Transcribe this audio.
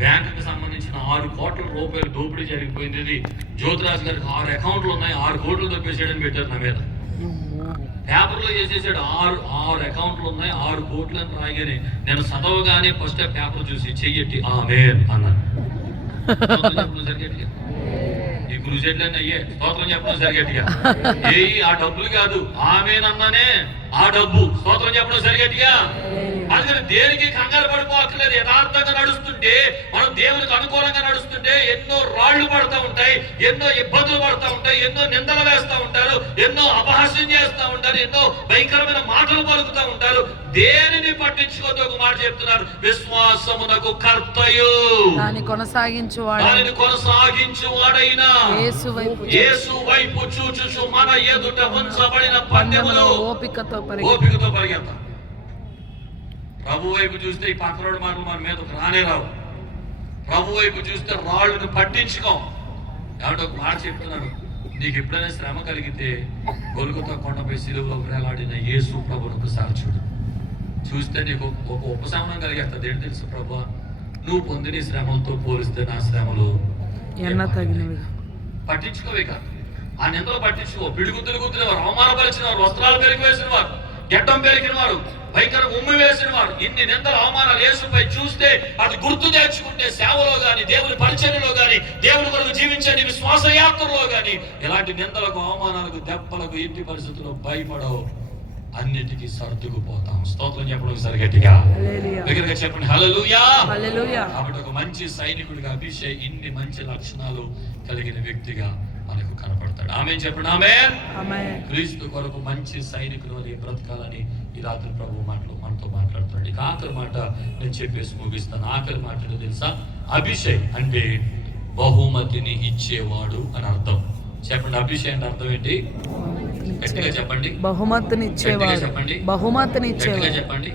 బ్యాంకుకు సంబంధించిన 6 కోట్ల రూపాయలు దోపిడీ జరిగిపోయింది. జ్యోతిరాజు గారికి 6 అకౌంట్లు ఉన్నాయి, 6 కోట్లు దొప్పేసాడని పెట్టారు నా మీద. పేపర్లో చేసేసాడు. 6 అకౌంట్లు ఉన్నాయి, 6 కోట్లు అని రాయగానే నేను చదవగానే ఫస్ట్ పేపర్ చూసి చెయ్యట్టి ఆమేన్ అన్నాను. ఈ క్రూసైడ్లన్నీ అయ్యే స్తోత్రం చెప్పడం సరిగట్టిగా. ఆ డబ్బులు కాదు, ఆమేన్ అన్నానే ఆ డబ్బు. స్తోత్రం చెప్పడం సరిగట్టిగా. అందుకని దేనికి కంగారు పడిపోవట్లేదు. యథార్థంగా నడుస్తుంటే, మనం దేవునికి అనుకూలంగా నడుస్తుంటే ఎన్నో రాళ్లు పడతా ఉంటాయి, ఎన్నో ఇబ్బందులు పడతా ఉంటాయి, ఎన్నో నిందలు వేస్తూ ఉంటారు, ఎన్నో అపహాస్యం చేస్తూ ఉంటారు, ఎన్నో భయంకరమైన మాటలు పలుకుతూ ఉంటారు. దేనిని పట్టించుకోవద్దు. ఒక మాట చెప్తున్నారు, విశ్వాసమునకు కర్తయు దాన్ని కొనసాగించువాడైన యేసు వైపు చూచుచు మన ఎదుట ఉంచబడిన పందెములో ఓపికతో పరిగెత్తాలి. ప్రభు వైపు చూస్తే ఈ పక్కరోడు మాటలు మన మీద రానే రావు. ప్రభు వైపు చూస్తే రాళ్ళను పట్టించుకో. కాబట్టి ఒక మాట చెప్తున్నాను, నీకు ఎప్పుడైనా శ్రమ కలిగితే గొల్గొతా కొండపై సిలువలో వేలాడిన యేసు ప్రభువును ఒకసారి చూడు. చూస్తే నీకు ఒక ఉపశమనం కలిగేస్తుంది. ఏంటి తెలుసు, ప్రభు నువ్వు పొందిన శ్రమంతో పోలిస్తే నా శ్రమలు పట్టించుకోవే కాదు. ఆ నిందలు పట్టించుకో. పిడుగుతులు గుద్దిన వారు, అవమానపరిచిన వారు, వస్త్రాలు పెరిగి వేసిన వారు, గెడ్డం పెరిగిన వారు, భయంకర ఉమ్మి వేసిన వారు, ఇన్ని నిందలు అవమానాలు యేసుపై చూస్తే అది గుర్తు తెచ్చుకుంటే సేవలో గాని, దేవుని పరిచర్యలో గాని, దేవుని కొరకు జీవించే నీ విశ్వాస యాత్రలో గాని ఇలాంటి నిందలకు, అవమానాలకు, దెబ్బలకు, ఇంటి పరిస్థితుల్లో భయపడవు. అన్నిటికీ సర్దుకుపోతాం. స్తోత్రం చెప్పడం సరిగట్టిగా దగ్గరగా చెప్పండి హల్లెలూయా. కాబట్టి ఒక మంచి సైనికుడిగా అభిషేక్ ఇన్ని మంచి లక్షణాలు కలిగిన వ్యక్తిగా మనకు కనపడతాడు. ఆమేన్ చెప్పండి. ఆమేన్. క్రీస్తు కొరకు మంచి సైనికుడు అని బ్రతకాలని ఈ రాత్రి ప్రభు మాటలు మనతో మాట్లాడుతున్నాడు. ఇక ఆఖరి మాట నేను చెప్పేసి ముగిస్తాను. ఆఖరి మాట తెలుసా? అభిషేక్ అంటే బహుమతిని ఇచ్చేవాడు అని అర్థం. చెప్పండి, అభిషేక్ అంటే అర్థం ఏంటి? గట్టిగా చెప్పండి. బహుమతిని ఇచ్చేవాడు. చెప్పండి. బహుమతిని ఇచ్చేవాడు. చెప్పండి.